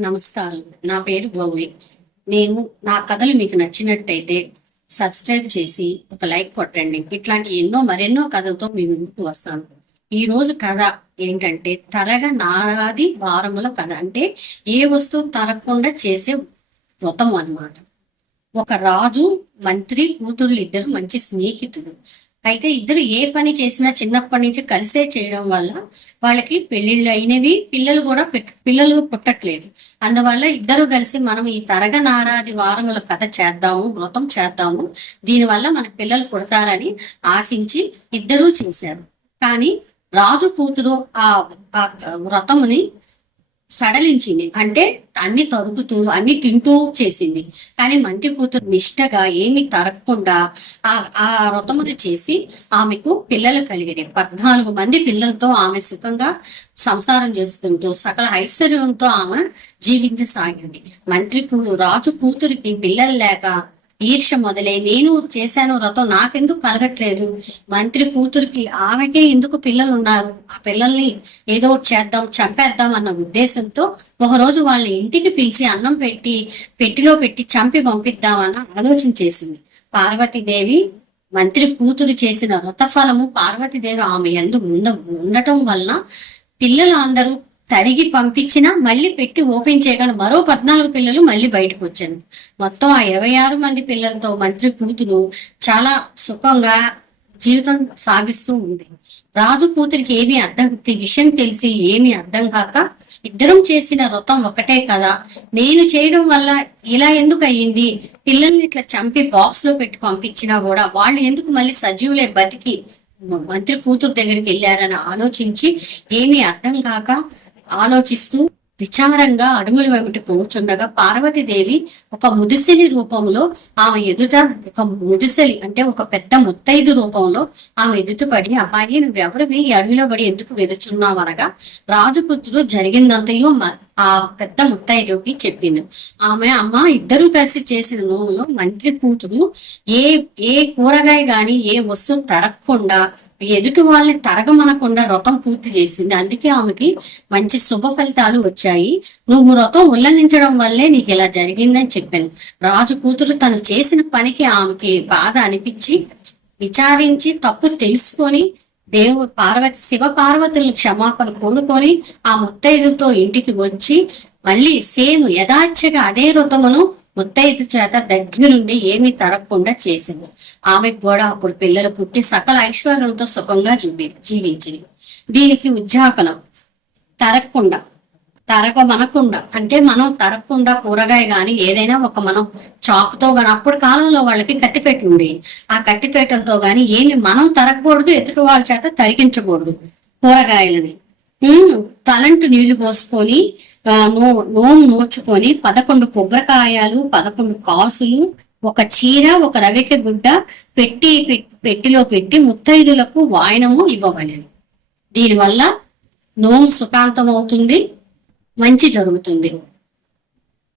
నమస్కారం. నా పేరు గౌరీ. నేను నా కథలు మీకు నచ్చినట్టయితే సబ్స్క్రైబ్ చేసి ఒక లైక్ కొట్టండి. ఇట్లాంటి ఎన్నో మరెన్నో కథలతో మీ ముందుకు వస్తాను. ఈ రోజు కథ ఏంటంటే తరగ నారాది వారముల కథ. అంటే ఏ వస్తువు తరగకుండా చేసే వ్రతం అన్నమాట. ఒక రాజు మంత్రి కూతుళ్ళు ఇద్దరు మంచి స్నేహితులు. అయితే ఇద్దరు ఏ పని చేసినా చిన్నప్పటి నుంచి కలిసే చేయడం వల్ల వాళ్ళకి పెళ్ళిళ్ళు అయినవి పిల్లలు కూడా పిల్లలు పుట్టట్లేదు. అందువల్ల ఇద్దరు కలిసి మనం ఈ తరగ నారాది వారముల కథ చేద్దాము వ్రతం చేద్దాము. దీనివల్ల మన పిల్లలు పుడతారని ఆశించి ఇద్దరూ చేశారు. కానీ రాజు కూతురు ఆ ఆ వ్రతముని సడలించింది. అంటే అన్ని తరుగుతూ అన్ని తింటూ చేసింది. కానీ మంత్రి కూతురు నిష్టగా ఏమి తరగకుండా ఆ ఆ వ్రతమును చేసి ఆమెకు పిల్లలు కలిగినాయి పద్నాలుగు మంది పిల్లలతో ఆమె సుఖంగా సంసారం చేసుకుంటూ సకల ఐశ్వర్యంతో ఆమె జీవించసాగింది. మంత్రి కూ- రాజు కూతురికి పిల్లలు లేక ఈర్ష మొదలై నేను చేశాను వ్రతం నాకెందుకు కలగట్లేదు? మంత్రి కూతురికి ఆమెకే ఎందుకు పిల్లలు ఉన్నారు ఆ పిల్లల్ని ఏదో ఒకటి చేద్దాం చంపేద్దాం అన్న ఉద్దేశంతో ఒక రోజు వాళ్ళని ఇంటికి పిలిచి అన్నం పెట్టి పెట్టిలో పెట్టి చంపి పంపిద్దామన్న ఆలోచన చేసింది. పార్వతీదేవి మంత్రి కూతురు చేసిన వ్రతఫలము పార్వతీదేవి ఆమె ఎందు ఉండ ఉండటం వలన పిల్లలు అందరూ తరిగి పంపించినా మళ్ళీ పెట్టి ఓపెన్ చేయగల మరో పద్నాలుగు పిల్లలు మళ్ళీ బయటకు వచ్చారు. మొత్తం ఆ ఇరవై ఆరు మంది పిల్లలతో మంత్రి కూతురు చాలా సుఖంగా జీవితం సాగిస్తూ ఉంది. రాజు కూతురికి ఏమీ అర్థం ఈ విషయం తెలిసి ఏమీ అర్థం కాక ఇద్దరం చేసిన వ్రతం ఒకటే కదా. నేను చేయడం వల్ల ఇలా ఎందుకు అయ్యింది? పిల్లల్ని ఇట్లా చంపి బాక్స్లో పెట్టి పంపించినా కూడా వాళ్ళు ఎందుకు మళ్ళీ సజీవులే బతికి? మంత్రి కూతురు దగ్గరికి వెళ్ళారని ఆలోచించి ఏమీ అర్థం కాక ఆలోచిస్తూ విచారంగా అడుగులు వెంబటి కూర్చుండగా పార్వతీదేవి ఒక ముదిసెలి రూపంలో ఆమె ఎదుట ఒక ముదిసెలి అంటే ఒక పెద్ద ముత్తైదు రూపంలో ఆమె ఎదుట పడి అమ్మాయి నువ్వెవరివి? అడవిలో పడి ఎందుకు వెలుచున్నావు? అనగా రాజపుత్రుడు జరిగిందంతయో మ- ఆ పెద్ద ముత్తైదుకి చెప్పింది. ఆమె అమ్మ ఇద్దరు కలిసి చేసిన నోములో మంత్రి కూతురు ఏ ఏ కూరగాయ గాని ఏ వస్తువు తరగకుండా ఎదుటి వాళ్ళని తరగమనకుండా వ్రతం పూర్తి చేసింది. అందుకే ఆమెకి మంచి శుభ ఫలితాలు వచ్చాయి. నువ్వు వ్రతం ఉల్లంఘించడం వల్లే నీకు ఇలా జరిగిందని చెప్పాను. రాజు కూతురు తను చేసిన పనికి ఆమెకి బాధ అనిపించి విచారించి తప్పు తెలుసుకొని దేవు పార్వతి శివ పార్వతులను క్షమాపణ కోరుకొని ఆ ముత్తైదుతో ఇంటికి వచ్చి మళ్ళీ సేమ్ యథాచ్ఛగా అదే వ్రతమును ముత్తైదు చేత దగ్గరుండి ఏమీ తరగకుండా చేసింది. ఆమెకు కూడా అప్పుడు పిల్లలు పుట్టి సకల ఐశ్వర్యంతో సుఖంగా జీవి జీవించింది. దీనికి ఉజ్జాపనం తరగకుండా తరగమనకుండా అంటే మనం తరగకుండా కూరగాయ గాని ఏదైనా ఒక మనం చాకుతో గాని అప్పుడు కాలంలో వాళ్ళకి కత్తిపేట ఉండేవి ఆ కత్తిపేటలతో గాని ఏమి మనం తరగకూడదు ఎదుటి వాళ్ళ చేత తరిగించకూడదు కూరగాయలని. తలంటు నీళ్ళు పోసుకొని నో నోము నోచుకొని పదకొండు కొబ్బరికాయలు పదకొండు కాసులు ఒక చీర ఒక రవిక గుడ్డ పెట్టి పెట్టిలో పెట్టి ముత్తైదులకు వాయనము ఇవ్వవలెను. దీనివల్ల నోము సుఖాంతం అవుతుంది మంచి జరుగుతుంది.